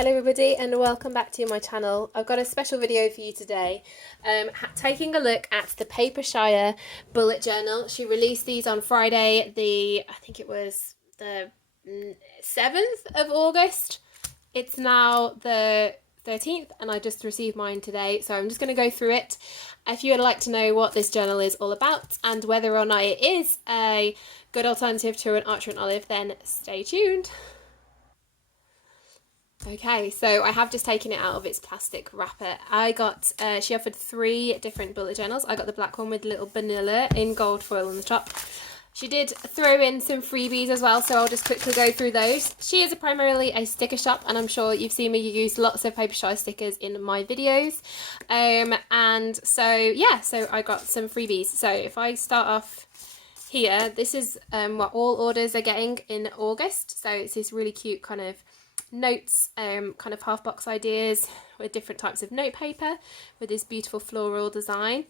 Hello everybody and welcome back to my channel. I've got a special video for you today, taking a look at the Papershire Bullet Journal. She released these on Friday, I think it was the 7th of August. It's now the 13th and I just received mine today, so I'm just going to go through it. If you would like to know what this journal is all about and whether or not it is a good alternative to an Archer and Olive, then stay tuned. Okay, so I have just taken it out of its plastic wrapper. I got, she offered 3 different bullet journals. I got the black one with little vanilla in gold foil on the top. She did throw in some freebies as well, so I'll just quickly go through those. She is primarily a sticker shop, and I'm sure you've seen me use lots of Papershire stickers in my videos. And so, yeah, so I got some freebies. So if I start off here, this is what all orders are getting in August. So it's this really cute kind of notes, kind of half box ideas with different types of note paper with this beautiful floral design.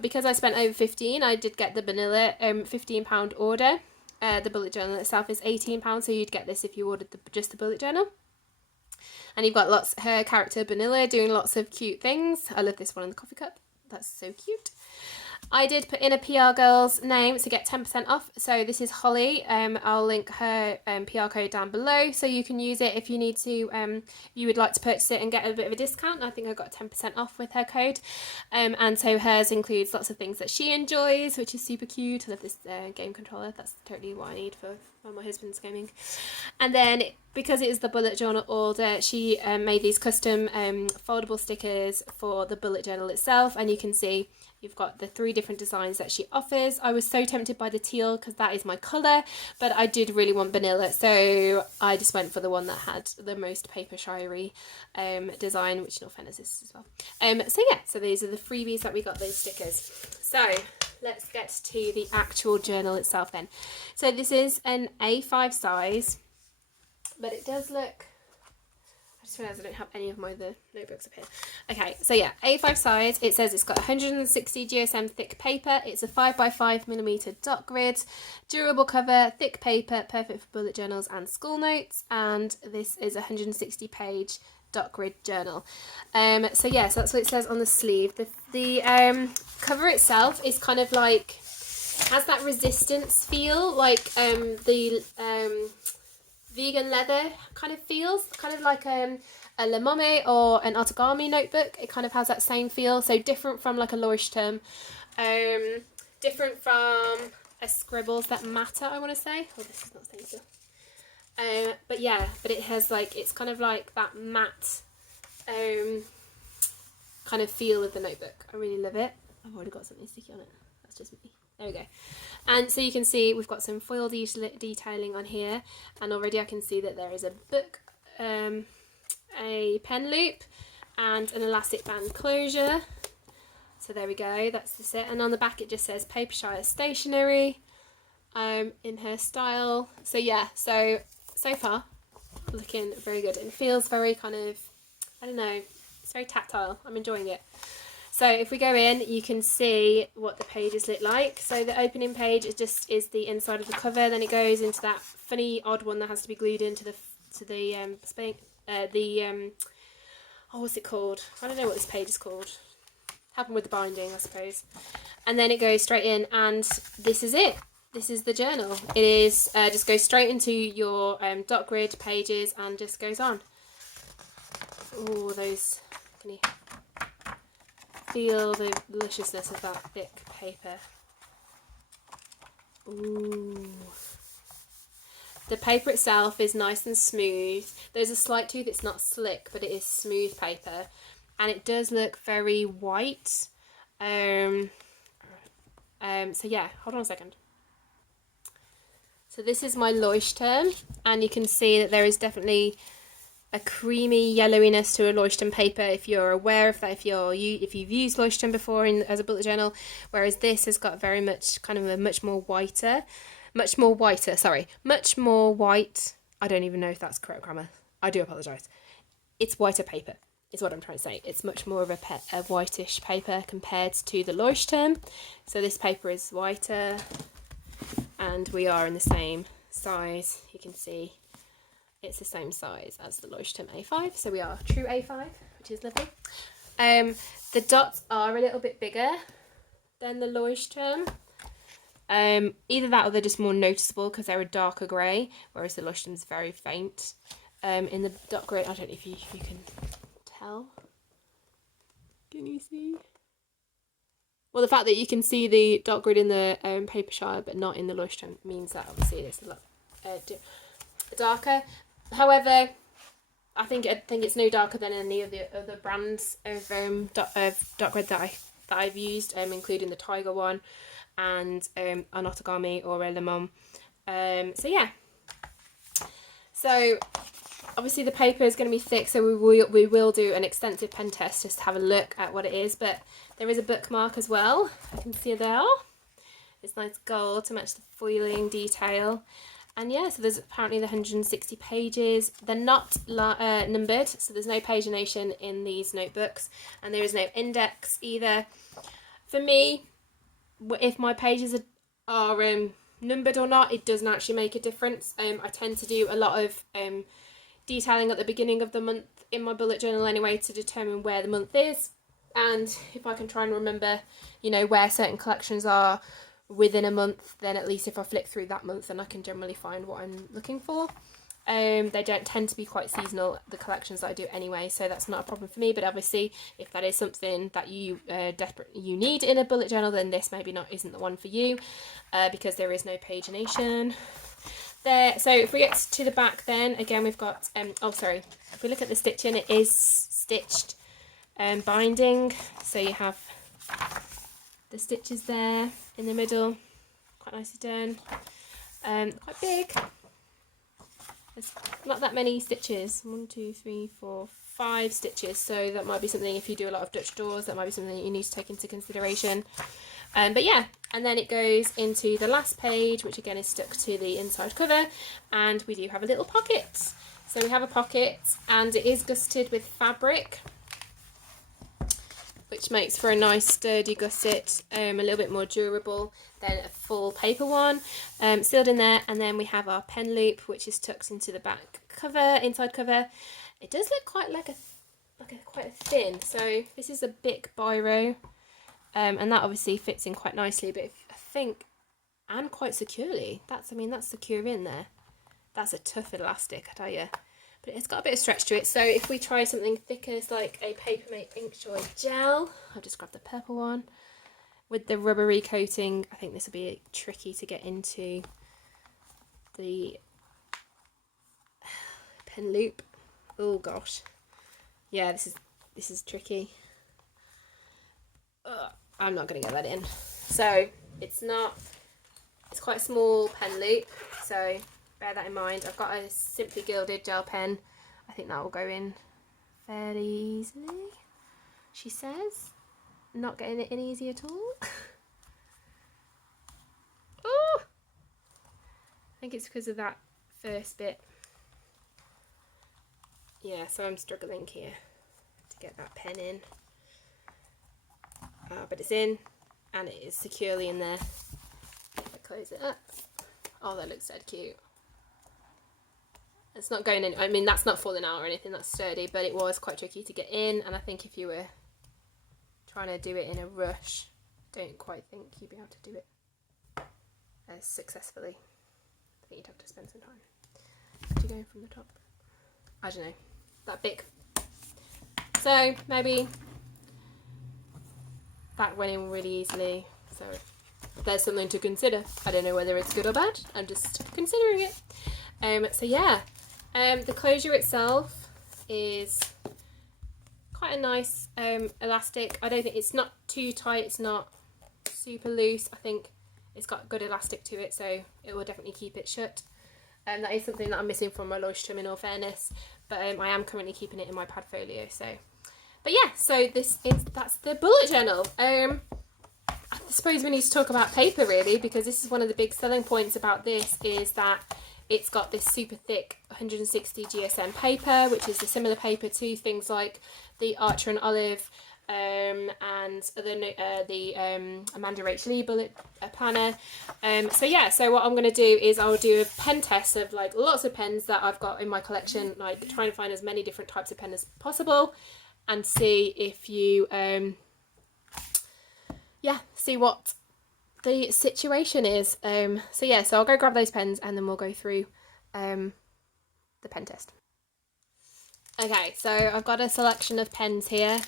Because I spent over 15, I did get the vanilla £15 order. The bullet journal itself is £18, so you'd get this if you ordered just the bullet journal. And you've got her character Vanilla doing lots of cute things. I love this one in the coffee cup. That's so cute. I did put in a PR girl's name to get 10% off. So this is Holly. I'll link her PR code down below so you can use it if you need to. You would like to purchase it and get a bit of a discount. I think I got 10% off with her code. And so hers includes lots of things that she enjoys, which is super cute. I love this game controller. That's totally what I need for my husband's gaming. And then because it is the bullet journal order, she made these custom foldable stickers for the bullet journal itself, and you can see you've got the 3 different designs that she offers. I was so tempted by the teal because that is my colour, but I did really want vanilla, so I just went for the one that had the most Papershire design, which in all fairness is as well. So yeah, so these are the freebies that we got, those stickers. So let's get to the actual journal itself then. So this is an A5 size, but it does look, I just realised I don't have any of my other notebooks up here. Okay, so yeah, A5 size. It says it's got 160 GSM thick paper. It's a 5x5mm dot grid, durable cover, thick paper, perfect for bullet journals and school notes. And this is a 160 page dot grid journal. So yeah, so that's what it says on the sleeve. The cover itself is kind of like, has that resistance feel, like the vegan leather kind of feels, kind of like a Lemome or an Origami notebook. It kind of has that same feel, so different from like a Leuchtturm, different from a Scribbles That Matter, I want to say. Oh, this is not staying still. But yeah, but it has like, it's kind of like that matte kind of feel of the notebook. I really love it. I've already got something sticky on it. That's just me. There we go. And so you can see we've got some foil detailing on here, and already I can see that there is a book, a pen loop, and an elastic band closure. So there we go, that's the set. And on the back it just says Papershire Stationery in her style. So yeah, so far looking very good. It feels very kind of, I don't know, it's very tactile. I'm enjoying it. So if we go in, you can see what the pages look like. So the opening page is the inside of the cover. Then it goes into that funny odd one that has to be glued into the oh, what's it called? I don't know what this page is called. Happened with the binding, I suppose. And then it goes straight in, and this is it. This is the journal. It is just goes straight into your dot grid pages and just goes on. Oh, those, can you feel the deliciousness of that thick paper? Ooh. The paper itself is nice and smooth. There's a slight tooth, it's not slick, but it is smooth paper. And it does look very white. So yeah, hold on a second. So this is my Leuchtturm, and you can see that there is definitely a creamy yellowiness to a Leuchtturm paper, if you're aware of that, if you've used Leuchtturm before as a bullet journal, whereas this has got very much kind of a much more white, I don't even know if that's correct grammar, I do apologise. It's whiter paper, is what I'm trying to say. It's much more of a whitish paper compared to the Leuchtturm. So this paper is whiter, and we are in the same size, you can see. it's the same size as the Leuchtturm A5, so we are true A5, which is lovely. The dots are a little bit bigger than the Leuchtturm. Either that or they're just more noticeable because they're a darker grey, whereas the Leuchtturm's very faint. In the dark grey, I don't know if you can tell. Can you see? Well, the fact that you can see the dark grid in the Papershire but not in the Leuchtturm means that obviously it's a lot darker. However, I think it's no darker than any of the other brands of dark red that I've used, including the Tiger one and an Otagami or a Le Mans. So yeah. So obviously the paper is going to be thick, so we will do an extensive pen test just to have a look at what it is. But there is a bookmark as well. I can see there. It's nice gold to match the foiling detail. And yeah, so there's apparently the 160 pages. They're not numbered, so there's no pagination in these notebooks, and there is no index either. For me, if my pages are numbered or not, it doesn't actually make a difference. I tend to do a lot of detailing at the beginning of the month in my bullet journal anyway to determine where the month is, and if I can try and remember, you know, where certain collections are within a month, then at least if I flick through that month, then I can generally find what I'm looking for. They don't tend to be quite seasonal, the collections that I do anyway, so that's not a problem for me. But obviously, if that is something that you you need in a bullet journal, then this maybe isn't the one for you, because there is no pagination there. So if we get to the back, then again we've got if we look at the stitching, it is stitched binding, so you have the stitches there in the middle, quite nicely done, quite big. There's not that many stitches, 1, 2, 3, 4, 5 stitches, so that might be something, if you do a lot of Dutch doors, that might be something that you need to take into consideration. But yeah, and then it goes into the last page, which again is stuck to the inside cover, and we do have a little pocket. So we have a pocket, and it is gusseted with fabric, which makes for a nice sturdy gusset, a little bit more durable than a full paper one, sealed in there. And then we have our pen loop, which is tucked into the back cover, inside cover. It does look quite quite thin, so this is a Bic biro, and that obviously fits in quite nicely, but I think, and quite securely. That's secure in there. That's a tough elastic, I tell you. But it's got a bit of stretch to it, so if we try something thicker, it's like a Papermate Inkjoy gel. I'll just grab the purple one. With the rubbery coating, I think this will be tricky to get into the pen loop. Oh gosh. Yeah, this is tricky. I'm not going to get that in. So it's quite a small pen loop, so bear that in mind. I've got a Simply Gilded gel pen. I think that will go in fairly easily, she says. Not getting it in easy at all. Oh! I think it's because of that first bit. Yeah, so I'm struggling here to get that pen in. But it's in, and it is securely in there. If I close it up. Oh, that looks dead cute. It's not going in, I mean, that's not falling out or anything, that's sturdy, but it was quite tricky to get in, and I think if you were trying to do it in a rush, I don't quite think you'd be able to do it as successfully. I think you'd have to spend some time. To go from the top? I don't know, that big. So maybe that went in really easily, so there's something to consider. I don't know whether it's good or bad, I'm just considering it. So yeah. The closure itself is quite a nice elastic. I don't think it's not too tight, it's not super loose. I think it's got good elastic to it, so it will definitely keep it shut. That is something that I'm missing from my Leuchtturm, in all fairness, but I am currently keeping it in my Padfolio. So, but yeah, so that's the bullet journal. I suppose we need to talk about paper really, because this is one of the big selling points about this, is that it's got this super thick 160 GSM paper, which is a similar paper to things like the Archer and Olive and the Amanda Rach Lee bullet planner. So yeah, so what I'm going to do is I'll do a pen test of like lots of pens that I've got in my collection, like trying to find as many different types of pen as possible, and see if you see what the situation is. So yeah, so I'll go grab those pens and then we'll go through the pen test. Okay, so I've got a selection of pens here,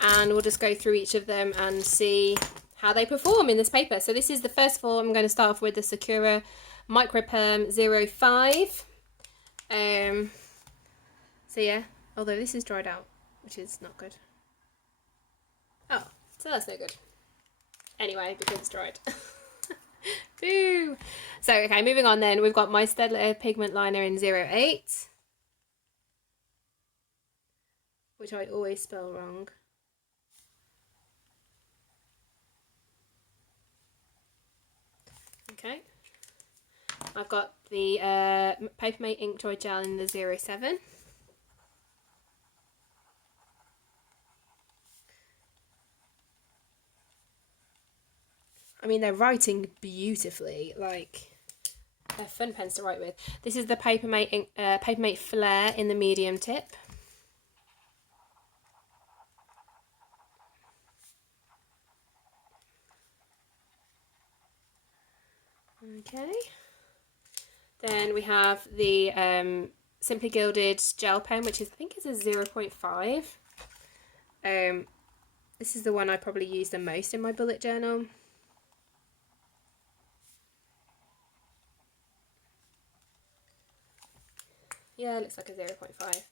and we'll just go through each of them and see how they perform in this paper. So this is the first of all, I'm going to start off with the Sakura Microperm 05. So yeah, although this is dried out, which is not good. Oh, so that's no good. Anyway, because it's dried. Boo! So, okay, moving on then, we've got my Staedtler Pigment Liner in 08. Which I always spell wrong. Okay. I've got the Papermate Ink Joy Gel in the 07. I mean, they're writing beautifully, like, they're fun pens to write with. This is the Papermate Flare in the medium tip. Okay. Then we have the Simply Gilded gel pen, which is, I think is a 0.5. This is the one I probably use the most in my bullet journal. Yeah, it looks like a 0.5.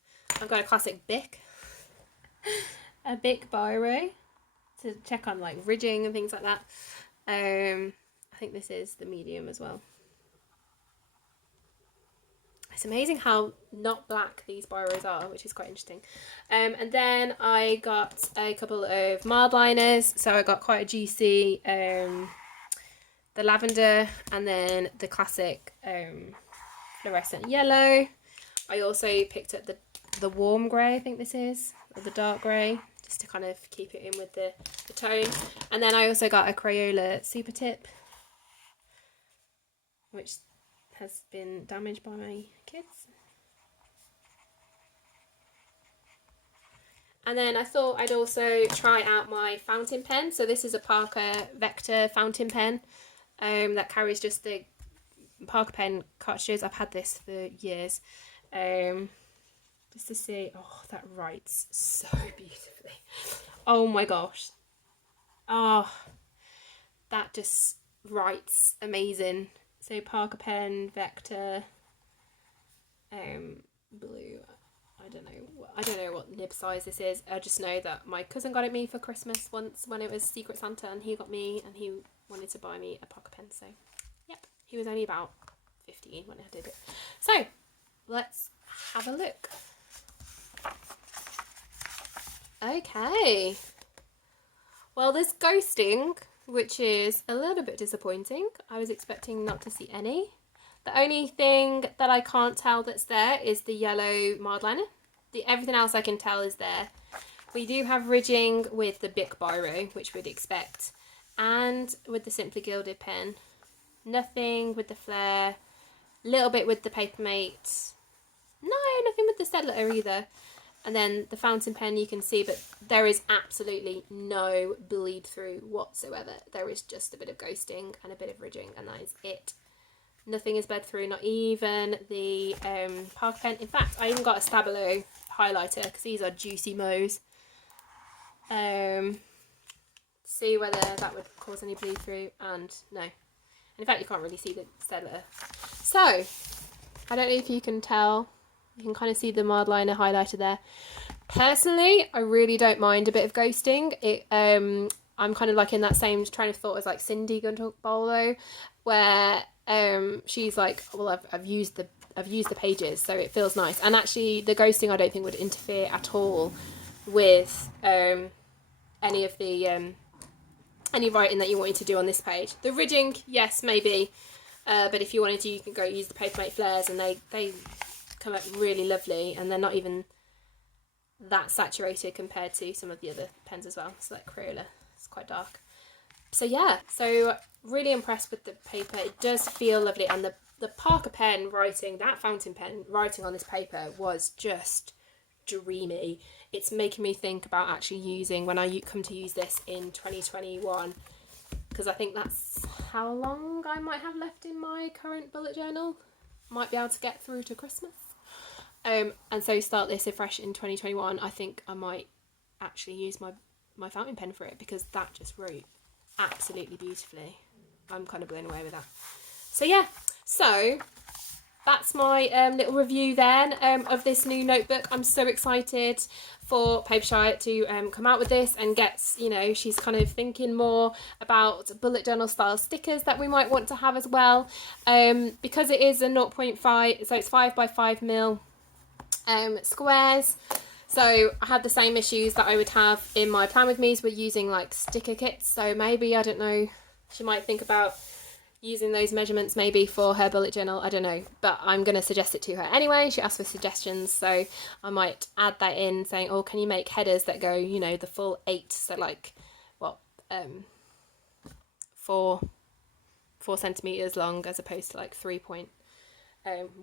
I've got a classic Bic. A Bic biro to check on like ridging and things like that. I think this is the medium as well. It's amazing how not black these biros are, which is quite interesting. And then I got a couple of mild liners. So I got quite a juicy, the lavender, and then the classic fluorescent yellow. I also picked up the warm grey, I think this is, or the dark grey, just to kind of keep it in with the tone. And then I also got a Crayola Super Tip, which has been damaged by my kids. And then I thought I'd also try out my fountain pen. So this is a Parker Vector fountain pen that carries just the Parker pen cartridges. I've had this for years. Just to see, oh, that writes so beautifully. Oh my gosh. Oh, that just writes amazing. So Parker pen, Vector, blue. I don't know what nib size this is. I just know that my cousin got it me for Christmas once when it was Secret Santa, and he got me, and he wanted to buy me a Parker pen. So, yep, he was only about 15 when I did it. So, let's have a look. Okay. Well, there's ghosting, which is a little bit disappointing. I was expecting not to see any. The only thing that I can't tell that's there is the yellow mild liner. Everything else I can tell is there. We do have ridging with the Bic biro, which we'd expect, and with the Simply Gilded pen. Nothing with the Flare. Little bit with the Papermate. No, nothing with the Staedtler either. And then the fountain pen you can see, but there is absolutely no bleed through whatsoever. There is just a bit of ghosting and a bit of ridging, and that is it. Nothing is bled through, not even the Parker pen. In fact, I even got a Stabilo highlighter because these are juicy mo's. See whether that would cause any bleed through, and no. In fact, you can't really see the Staedtler. So, I don't know if you can tell. You can kind of see the mild liner highlighter there. Personally, I really don't mind a bit of ghosting. I'm kind of like in that same train of thought as like Cindy Gunter-Bolo, where she's like, well, I've used the pages, so it feels nice. And actually, the ghosting I don't think would interfere at all with any of the any writing that you wanted to do on this page. The ridging, yes, maybe, but if you wanted to, you can go use the Papermate flares, and they come out really lovely, and they're not even that saturated compared to some of the other pens as well. So like Crayola, it's quite dark. So yeah, so really impressed with the paper. It does feel lovely, and the Parker pen writing, that fountain pen writing on this paper was just dreamy. It's making me think about actually using, when I come to use this in 2021, because I think that's how long I might have left in my current bullet journal. Might be able to get through to Christmas. And so start this afresh in 2021. I think I might actually use my fountain pen for it, because that just wrote absolutely beautifully. I'm kind of blown away with that. So yeah, so that's my little review then of this new notebook. I'm so excited for Papershire to come out with this and get, you know, she's kind of thinking more about bullet journal style stickers that we might want to have as well, because it is a 0.5, so it's 5 by 5 mil squares. So I had the same issues that I would have in my Plan With Me's with using like sticker kits. So maybe, I don't know, she might think about using those measurements maybe for her bullet journal. I don't know, but I'm going to suggest it to her anyway. She asked for suggestions, so I might add that in, saying, oh, can you make headers that go, you know, the full 8, so like, what, 4 centimeters long, as opposed to like 3 point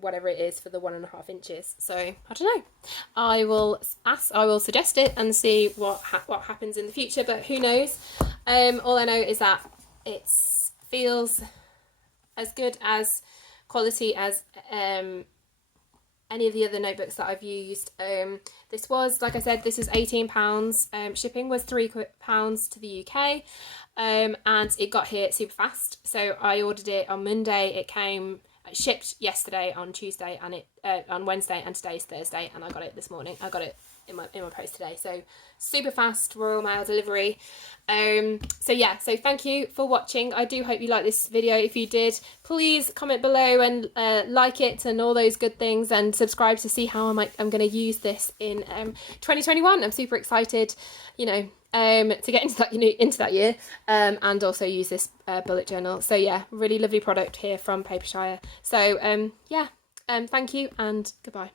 whatever it is for the 1.5 inches. So I don't know, I will suggest it and see what happens in the future, but who knows. All I know is that it feels as good as quality as any of the other notebooks that I've used. This was, like I said, this is £18. Shipping was £3 to the UK, and it got here super fast. So I ordered it on Monday. It shipped yesterday on Tuesday, and it on Wednesday, and today's Thursday, and I got it this morning. I got it in my post today. So super fast Royal Mail delivery. So yeah, so thank you for watching. I do hope you liked this video. If you did, please comment below and like it and all those good things, and subscribe to see how I'm going to use this in 2021. I'm super excited, you know, to get into that year, and also use this bullet journal. So yeah, really lovely product here from Papershire. So yeah, thank you and goodbye.